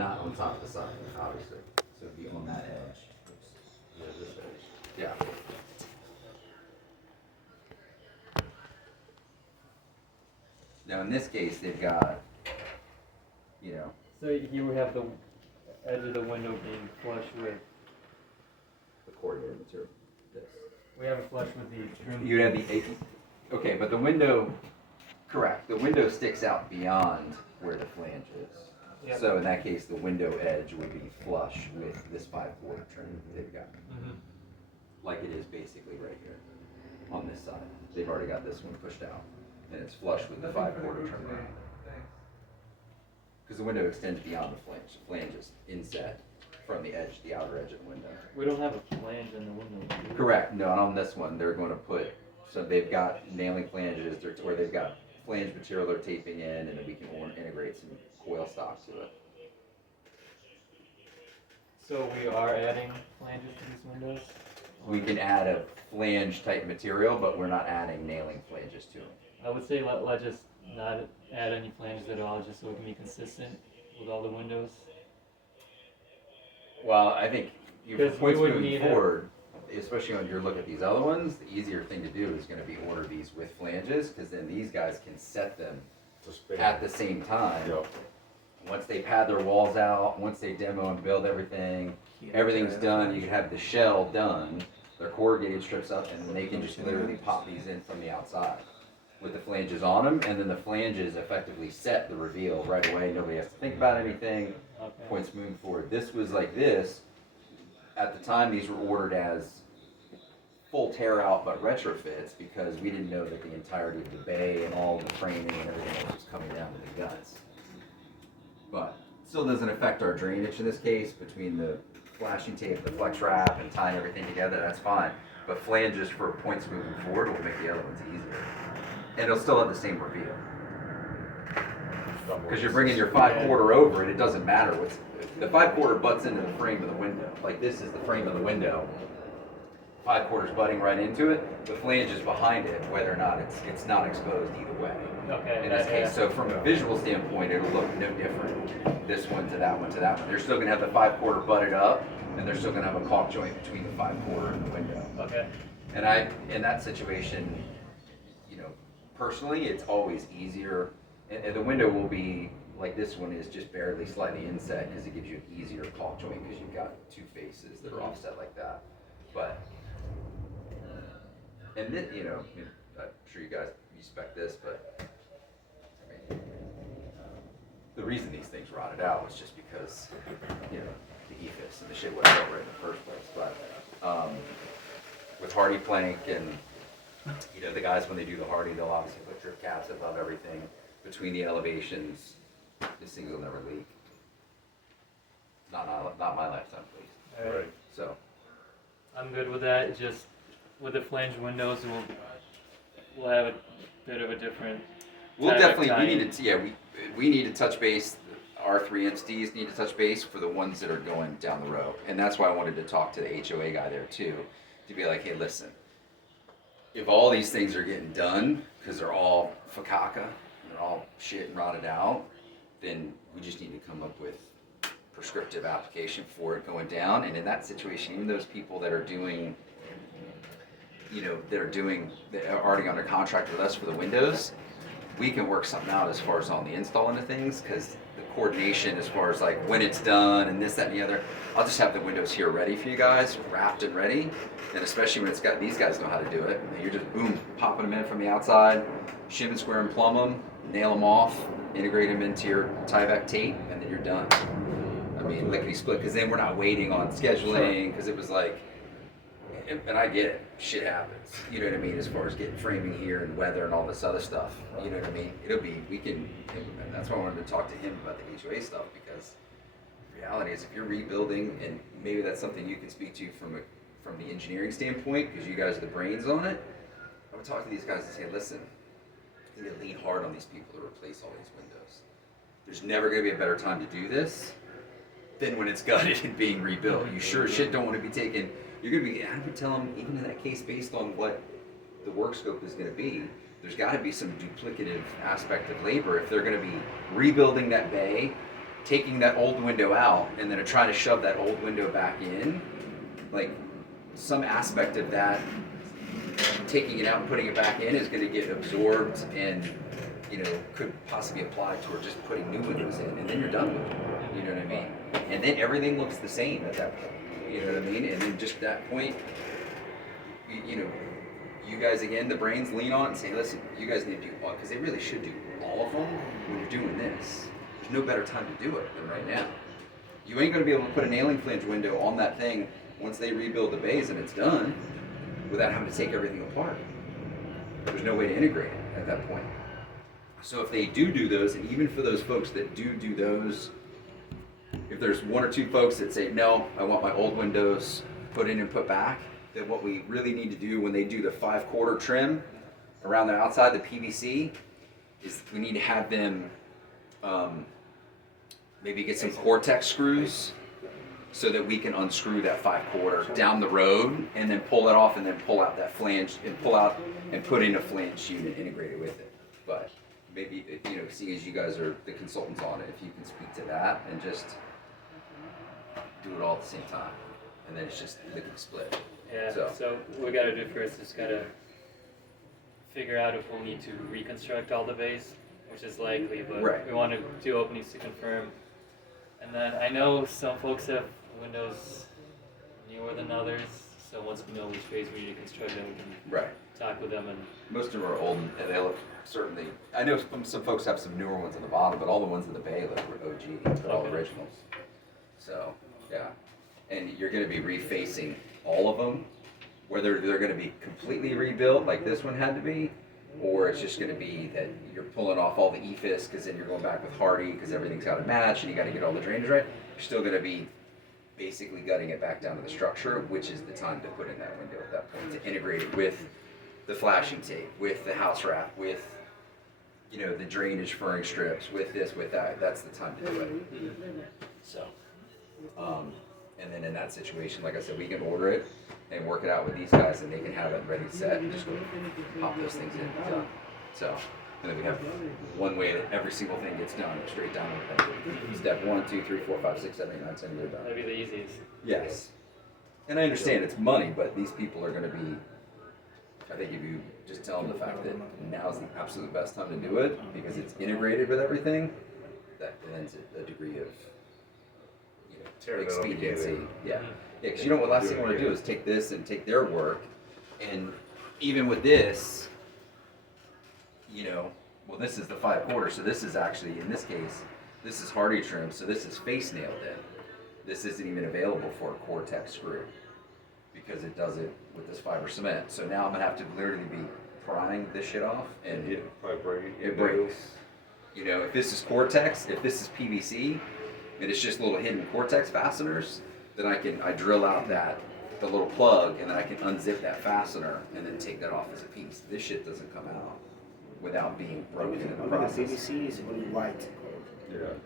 not on top of the sign, obviously. So it'd be on that edge. Yeah, this edge. Yeah. Now in this case, they've got, you know, So you would have the edge of the window being flush with. the corrugated material. This. We have it flush with the trim. You'd have the okay, but the window, correct. The window sticks out beyond where the flange is. Yep. So in that case, the window edge would be flush with this 5/4 trim they've got, like it is basically right here on this side. They've already got this one pushed out, and it's flush with the 5/4 trim. Because the window extends beyond the flange. The flange is inset from the edge, the outer edge of the window. We don't have a flange in the window. Do we? Correct. No, not on this one. They're going to put, so they've got nailing flanges, or they've got flange material they're taping in, and then we can integrate some coil stock to it. So we are adding flanges to these windows? We can add a flange type material, but we're not adding nailing flanges to them. I would say let's just not add any flanges at all, just so we can be consistent with all the windows. Well, I think you Because we points would moving need forward, especially when you look at these other ones, the easier thing to do is going to be order these with flanges, because then these guys can set them To spin. at the same time. Yep. Once they pad their walls out, once they demo and build everything, everything's done, you can have the shell done, their corrugated strips up, and then they can just literally pop these in from the outside with the flanges on them, and then the flanges effectively set the reveal right away. Nobody has to think about anything. Okay. Points moving forward. This was like this. At the time, these were ordered as full tear out but retrofits because we didn't know that the entirety of the bay and all the framing and everything else was coming down to the guts. But still doesn't affect our drainage in this case between the flashing tape, the flex wrap, and tying everything together. That's fine. But flanges for points moving forward will make the other ones easier, and it'll still have the same reveal. Because you're bringing your 5/4 over, and it doesn't matter what's the 5/4 butts into the frame of the window. Like this is the frame of the window. 5/4 butting right into it. The flange is behind it, whether or not it's not exposed either way. Okay. In this case, so from a visual standpoint, it'll look no different. This one to that one to that one. They're still gonna have the 5/4 butted up, and they're still gonna have a caulk joint between the 5/4 and the window. Okay. And in that situation, you know, personally, it's always easier. And the window will be, like this one is just barely slightly inset because it gives you an easier caulk joint because you've got two faces that are offset like that. But, and then, you know, I'm sure you guys respect this, but I mean, the reason these things rotted out was just because, you know, the ethos and the shit wasn't right in the first place. But with hardy plank and, you know, the guys, when they do the hardy, they'll obviously put drip caps above everything between the elevations. These things will never leak. Not my lifetime, please. All right. Right. So, I'm good with that. Just with the flange windows, we'll have a bit of a different. we'll type of definitely, we tying. need to, yeah, we need to touch base. Our three entities need to touch base for the ones that are going down the road. And that's why I wanted to talk to the HOA guy there too, to be like, hey, listen, if all these things are getting done, because they're all fakaka, they're all shit and rotted out, then we just need to come up with prescriptive application for it going down. And in that situation, even those people that are doing, you know, that are already under contract with us for the windows, we can work something out as far as on the installing of things, because the coordination as far as like when it's done and this, that, and the other, I'll just have the windows here ready for you guys, wrapped and ready. And especially when it's got, these guys know how to do it. You're just boom, popping them in from the outside, shim and square and plumb them, nail them off, integrate them into your Tyvek tape, and then you're done. I mean, lickety split, because then we're not waiting on scheduling, because it was like, and I get it, shit happens. You know what I mean, as far as getting framing here and weather and all this other stuff. You know what I mean? And that's why I wanted to talk to him about the HOA stuff, because the reality is if you're rebuilding, and maybe that's something you can speak to from the engineering standpoint, because you guys are the brains on it, I would talk to these guys and say, listen, you need to lean hard on these people to replace all these windows. There's never going to be a better time to do this than when it's gutted and being rebuilt. You sure as shit don't want to be taking, you're going to be, I would tell them, even in that case, based on what the work scope is going to be, there's got to be some duplicative aspect of labor. If they're going to be rebuilding that bay taking that old window out and then trying to shove that old window back in, like some aspect of that, taking it out and putting it back in is going to get absorbed and, you know, could possibly apply toward just putting new windows in, and then you're done with it. You know what I mean? And then everything looks the same at that point. You know what I mean? And then just that point, you know, you guys again, the brains lean on it and say, listen, you guys need to do all, because they really should do all of them when you're doing this. There's no better time to do it than right now. You ain't going to be able to put a nailing flange window on that thing once they rebuild the bays and it's done without having to take everything apart. There's no way to integrate it at that point. So if they do those, and even for those folks that do those, if there's one or two folks that say, no, I want my old windows put in and put back, then what we really need to do when they do the 5/4 trim around the outside, the PVC, is we need to have them maybe get some Cortex screws so that we can unscrew that 5/4 down the road and then pull it off and then pull out that flange and pull out and put in a flange unit integrated with it. But maybe, you know, seeing as you guys are the consultants on it, if you can speak to that and just do it all at the same time. And then it's just lickety split. Yeah, so what we gotta do first is gotta figure out if we'll need to reconstruct all the bays, which is likely, but Right. we want to do openings to confirm. And then I know some folks have windows newer than others, so once we know which bays we need to construct, then we can Right. talk with them and Most of them are old and they look certainly, I know some folks have some newer ones on the bottom, but all the ones in the bay look OG, they're all Okay. originals. So, yeah. And you're gonna be refacing all of them, whether they're gonna be completely rebuilt like this one had to be, or it's just gonna be that you're pulling off all the EFIS because then you're going back with Hardy because everything's gotta match and you gotta get all the drainage right. You're still gonna be basically gutting it back down to the structure, which is the time to put in that window at that point, to integrate it with the flashing tape, with the house wrap, with, you know, the drainage furring strips, with this, with that. That's the time to do it. So, and then in that situation, like I said, we can order it and work it out with these guys, and they can have it ready set and just go pop those things in. Done. So, and then we have one way that every single thing gets done, straight down the thing. Step 1, 2, 3, 4, 5, 6, 7, 8, 9, 10, you're done. that'd be the easiest. Yes. And I understand it's money, but these people are going to be, I think if you just tell them the fact that now is the absolute best time to do it because it's integrated with everything, that lends it a degree of, you know, Tear it all expediency. together. Yeah. Yeah, because you know what last thing I want to do is take this and take their work, and even with this, you know, well, this is the 5/4, so this is actually, in this case, this is Hardy trim, so this is face nailed in. This isn't even available for a Cortex screw because it does it with this fiber cement. So now I'm gonna have to literally be prying this shit off, and it breaks. You know, if this is Cortex, if this is PVC, and it's just little hidden Cortex fasteners, then I drill out the little plug, and then I can unzip that fastener and then take that off as a piece. This shit doesn't come out without being broken in the Only the process. PVC is only white.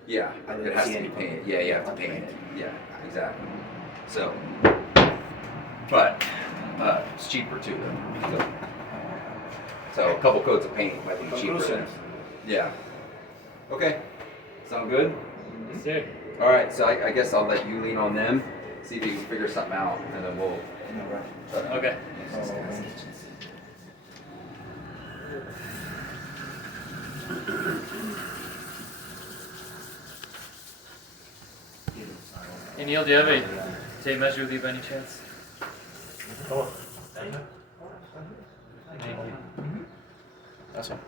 Yeah, I don't it has see to be any painted. problem. Yeah, you have to paint it. Yeah, exactly. So, but it's cheaper too, though. So a couple coats of paint might be Couple cheaper. Than, coats. yeah. Okay. Sound good? Yes, sir. All right. So I guess I'll let you lean on them, see if you can figure something out, and then we'll. Try to Okay. use this guy's agency. Hey Neil, do you have a tape measure with you by any chance? Thank you. Awesome.